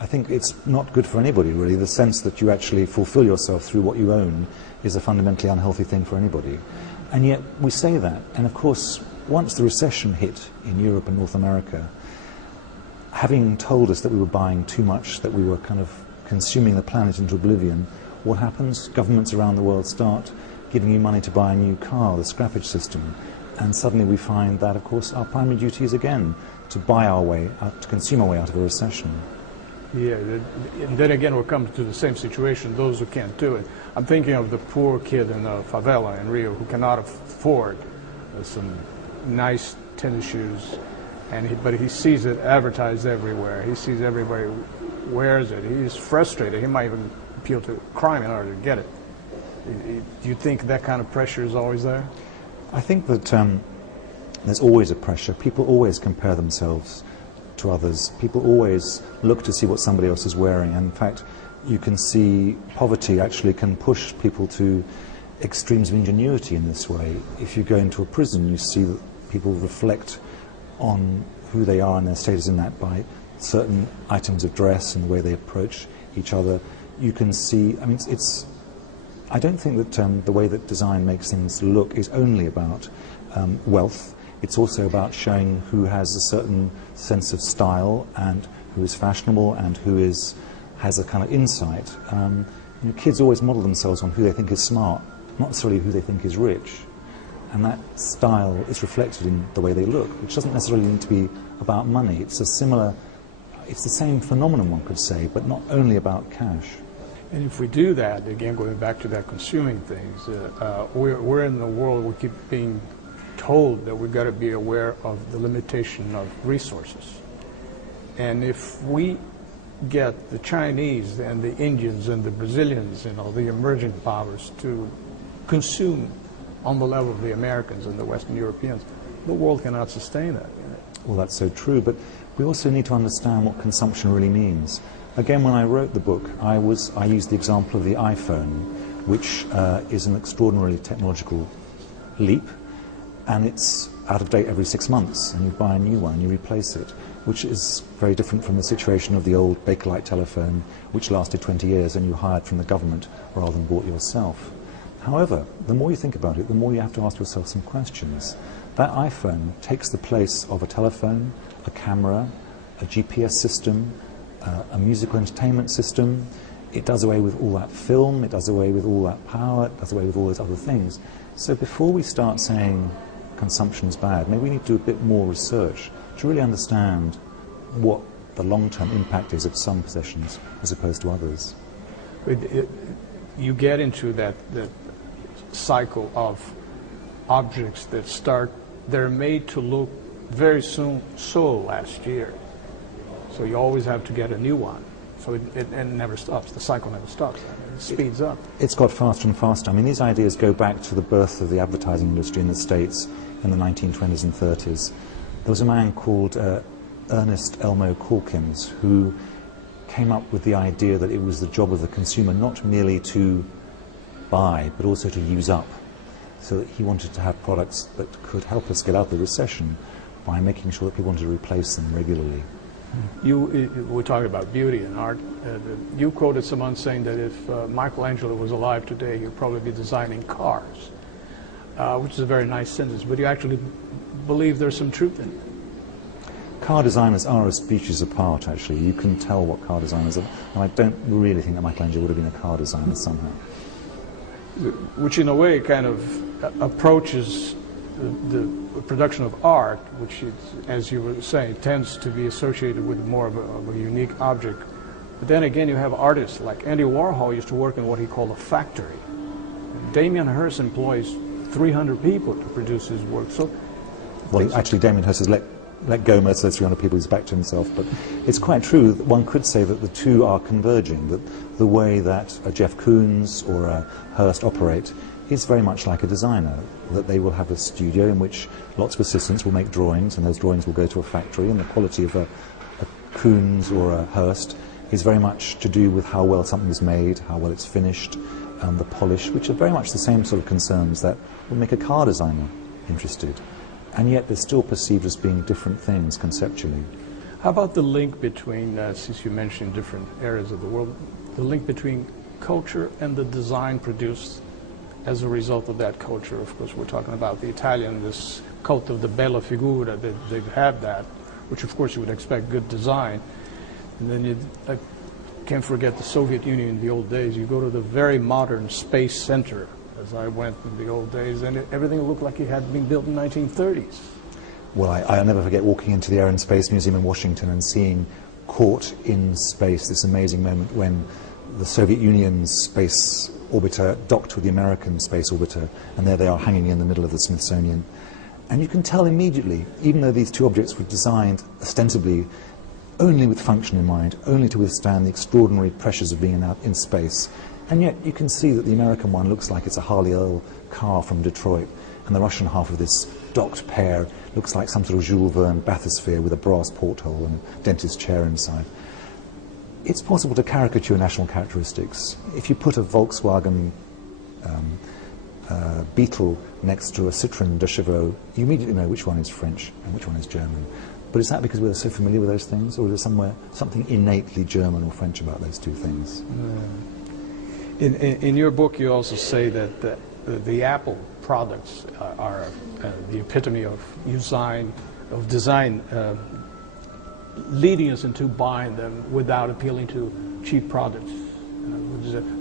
I think it's not good for anybody, really. The sense that you actually fulfill yourself through what you own is a fundamentally unhealthy thing for anybody. And yet we say that, and of course, once the recession hit in Europe and North America, having told us that we were buying too much, that we were kind of consuming the planet into oblivion, what happens? Governments around the world start giving you money to buy a new car, the scrappage system, and suddenly we find that, of course, our primary duty is again to buy our way, to consume our way out of a recession. Yeah, and then again we're coming to the same situation, those who can't do it. I'm thinking of the poor kid in a favela in Rio who cannot afford some nice tennis shoes, but he sees it advertised everywhere. He sees everybody wears it. He's frustrated. He might even appeal to crime in order to get it. Do you think that kind of pressure is always there? I think that there's always a pressure. People always compare themselves to others. People always look to see what somebody else is wearing. And in fact, you can see poverty actually can push people to extremes of ingenuity in this way. If you go into a prison, you see that people reflect on who they are and their status in that by certain items of dress and the way they approach each other. You can see, I mean, I don't think that the way that design makes things look is only about wealth. It's also about showing who has a certain sense of style and who is fashionable and who has a kind of insight. Kids always model themselves on who they think is smart, not necessarily who they think is rich. And that style is reflected in the way they look, which doesn't necessarily need to be about money. It's the same phenomenon, one could say, but not only about cash. And if we do that, again, going back to that consuming things, we're in the world, we keep being told that we've got to be aware of the limitation of resources. And if we get the Chinese and the Indians and the Brazilians and all the emerging powers to consume on the level of the Americans and the Western Europeans, the world cannot sustain that. Well, that's so true, but we also need to understand what consumption really means. Again, when I wrote the book, I used the example of the iPhone, which is an extraordinarily technological leap, and it's out of date every 6 months, and you buy a new one and you replace it, which is very different from the situation of the old Bakelite telephone, which lasted 20 years and you hired from the government rather than bought yourself. However, the more you think about it, the more you have to ask yourself some questions. That iPhone takes the place of a telephone, a camera, a GPS system, a musical entertainment system. It does away with all that film, it does away with all that power, it does away with all those other things. So before we start saying consumption is bad, maybe we need to do a bit more research to really understand what the long-term impact is of some possessions as opposed to others. You get into that cycle of objects that they're made to look very soon, sold last year. So you always have to get a new one. So it never stops. The cycle never stops. It speeds up. It's got faster and faster. I mean, these ideas go back to the birth of the advertising industry in the States in the 1920s and 30s. There was a man called Ernest Elmo Calkins who came up with the idea that it was the job of the consumer not merely to buy, but also to use up. So that he wanted to have products that could help us get out of the recession by making sure that people wanted to replace them regularly. We're talking about beauty and art. You quoted someone saying that if Michelangelo was alive today, he'd probably be designing cars, which is a very nice sentence, but you actually believe there's some truth in it. Car designers are a species apart, actually. You can tell what car designers are, and I don't really think that Michelangelo would have been a car designer somehow. Which in a way kind of approaches the production of art, which is, as you were saying, tends to be associated with more of a unique object. But then again, you have artists like Andy Warhol used to work in what he called a factory. Damien Hirst employs 300 people to produce his work. So, well, actually, Damien Hirst has let go most of those 300 people. He's back to himself. But it's quite true that one could say that the two are converging. That the way that a Jeff Koons or a Hirst operate is very much like a designer, that they will have a studio in which lots of assistants will make drawings, and those drawings will go to a factory, and the quality of a Koons or a Hirst is very much to do with how well something is made, how well it's finished, the polish, which are very much the same sort of concerns that would make a car designer interested. And yet they're still perceived as being different things conceptually. How about the link between, since you mentioned different areas of the world, the link between culture and the design produced as a result of that culture? Of course, we're talking about the Italian, this cult of the bella figura, they've had that, which of course you would expect good design. And then I can't forget the Soviet Union in the old days. You go to the very modern space center, as I went in the old days, and everything looked like it had been built in the 1930s. Well, I'll never forget walking into the Air and Space Museum in Washington and seeing caught in space, this amazing moment when the Soviet Union's space orbiter docked with the American space orbiter, and there they are hanging in the middle of the Smithsonian. And you can tell immediately, even though these two objects were designed ostensibly only with function in mind, only to withstand the extraordinary pressures of being out in space, and yet you can see that the American one looks like it's a Harley Earl car from Detroit, and the Russian half of this docked pair looks like some sort of Jules Verne bathysphere with a brass porthole and a dentist's chair inside. It's possible to caricature national characteristics. If you put a Volkswagen Beetle next to a Citroën de Chevaux, you immediately know which one is French and which one is German. But is that because we're so familiar with those things, or is there something innately German or French about those two things? In your book, you also say that the Apple products are the epitome of design, leading us into buying them without appealing to cheap products.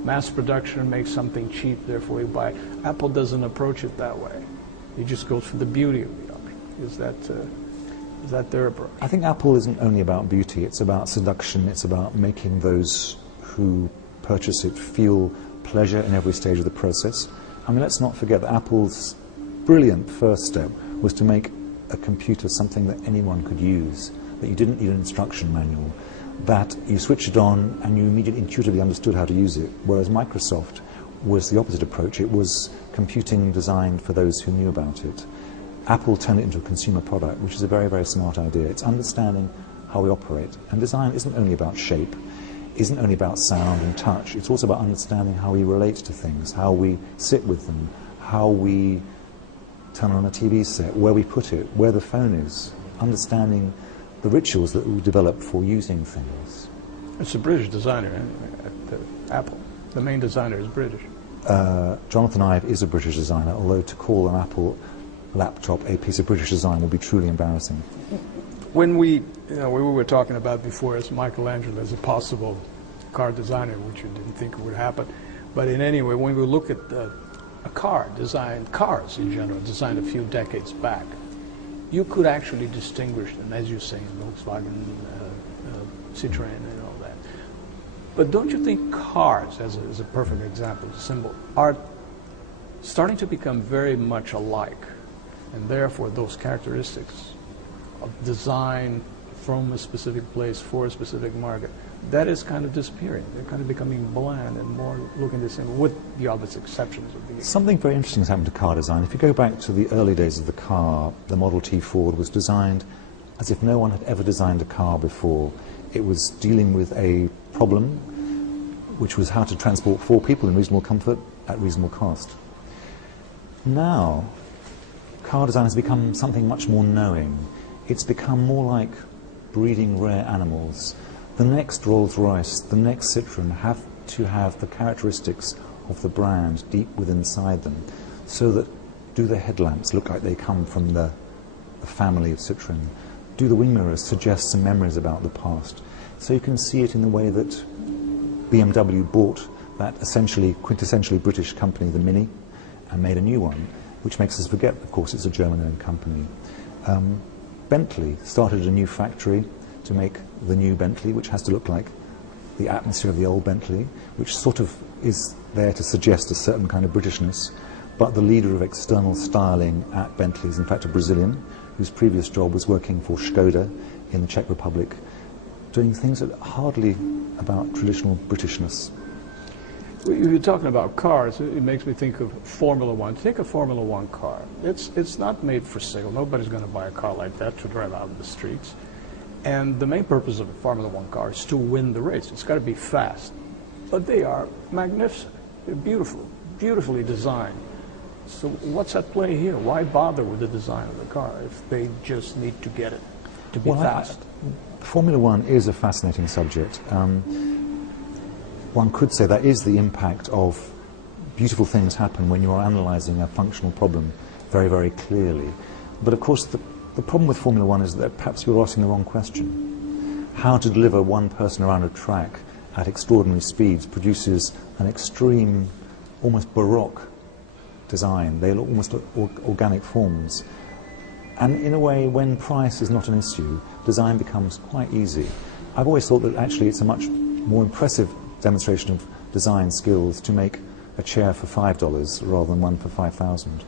Mass production makes something cheap, therefore we buy it. Apple doesn't approach it that way. He just goes for the beauty of the object. Is that their approach? I think Apple isn't only about beauty, it's about seduction, it's about making those who purchase it feel pleasure in every stage of the process. I mean, let's not forget that Apple's brilliant first step was to make a computer something that anyone could use, that you didn't need an instruction manual, that you switched it on and you immediately intuitively understood how to use it, whereas Microsoft was the opposite approach. It was computing designed for those who knew about it. Apple turned it into a consumer product, which is a very, very smart idea. It's understanding how we operate. And design isn't only about shape, isn't only about sound and touch, it's also about understanding how we relate to things, how we sit with them, how we turn on a TV set, where we put it, where the phone is, understanding the rituals that we develop for using things. It's a British designer at Apple. The main designer is British. Jonathan Ive is a British designer, although to call an Apple laptop a piece of British design would be truly embarrassing. When we were talking about before as Michelangelo as a possible car designer, which you didn't think would happen, but in any way, when we look at a car designed, cars in general, designed a few decades back, you could actually distinguish them, as you say, Volkswagen, Citroën, and all that. But don't you think cars, as a perfect example, a symbol, are starting to become very much alike, and therefore those characteristics of design from a specific place for a specific market, that is kind of disappearing. They're kind of becoming bland and more looking the same, with the obvious exceptions of the... Something very interesting has happened to car design. If you go back to the early days of the car, the Model T Ford was designed as if no one had ever designed a car before. It was dealing with a problem, which was how to transport 4 people in reasonable comfort at reasonable cost. Now, car design has become something much more knowing. It's become more like breeding rare animals. The next Rolls-Royce, the next Citroën have to have the characteristics of the brand deep within inside them, so that do the headlamps look like they come from the family of Citroën? Do the wing mirrors suggest some memories about the past? So you can see it in the way that BMW bought that essentially quintessentially British company, the Mini, and made a new one, which makes us forget, of course, it's a German-owned company. Bentley started a new factory to make the new Bentley, which has to look like the atmosphere of the old Bentley, which sort of is there to suggest a certain kind of Britishness. But the leader of external styling at Bentley is in fact a Brazilian, whose previous job was working for Skoda in the Czech Republic, doing things that are hardly about traditional Britishness. You're talking about cars, it makes me think of Formula One. Take a Formula One car. It's not made for sale. Nobody's going to buy a car like that to drive out in the streets. And the main purpose of a Formula One car is to win the race. It's got to be fast. But they are magnificent. They're beautiful, beautifully designed. So what's at play here? Why bother with the design of the car if they just need to get it to be fast? Formula One is a fascinating subject. One could say that is the impact of beautiful things happen when you are analysing a functional problem very, very clearly. But of course the problem with Formula One is that perhaps you're asking the wrong question. How to deliver one person around a track at extraordinary speeds produces an extreme, almost baroque design. They look almost organic forms. And in a way, when price is not an issue, design becomes quite easy. I've always thought that actually it's a much more impressive demonstration of design skills to make a chair for $5 rather than one for 5,000.